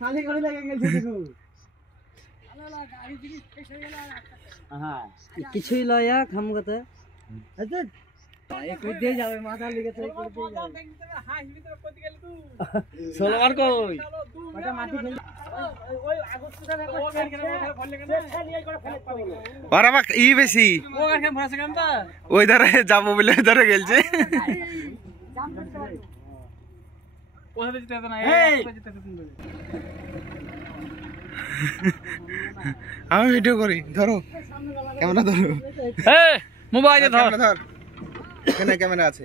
খালি করে লাগে গেছে দেখো হ্যাঁ কিছুই লয়া খামগতে আচ্ছা এক কই দিয়ে যাবে মাথা লিগেছে এক কই দিয়ে যাবে হাঁস ভিতরে কই গেল তুই সোলবার কই ওটা মাটি ফেল ওই আগস্টটা দেখো ফেল কেন ফেললে কেন খালি করে ফেলে পাবে আর আমাক ই বেশি ও কাকে ভরাছে কেনটা ওই ধারে যাবো বলে ওই ধারে গেলছে কোথা থেকে যেতে না এই যেতে তুমি আমি ভিডিও করি ধরো ক্যামেরা ধরো এই মোবাইলে ধর ধর এখানে ক্যামেরা আছে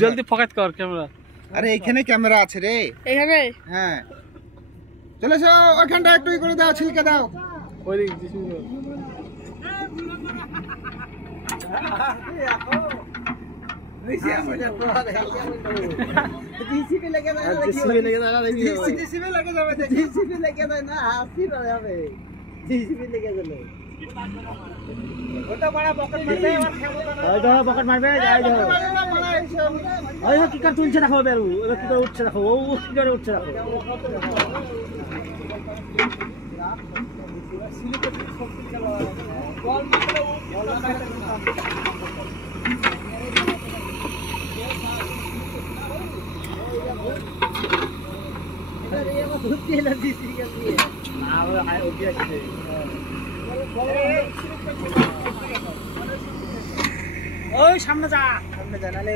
জলদি ফোকাস কর ক্যামেরা আরে এইখানে ক্যামেরা আছে রে এইভাবে হ্যাঁ চলে এসো ওখানটা একটু করে দাও ছিলকে দাও ওই দিক দিশু जीसीबी लगे ना जीसीबी लगे जावे जीसीबी लगे ना हाथी जावे जीसीबी लगे चलो ওটা বড় পকেট মারবে এবার ওই ধরো পকেট মারবে যাই যাও ওই কি কার তুলছে দেখো বেরু এবার কি করে উঠছে দেখো ও কি করে উঠছে দেখো ওই সামনে যা নালে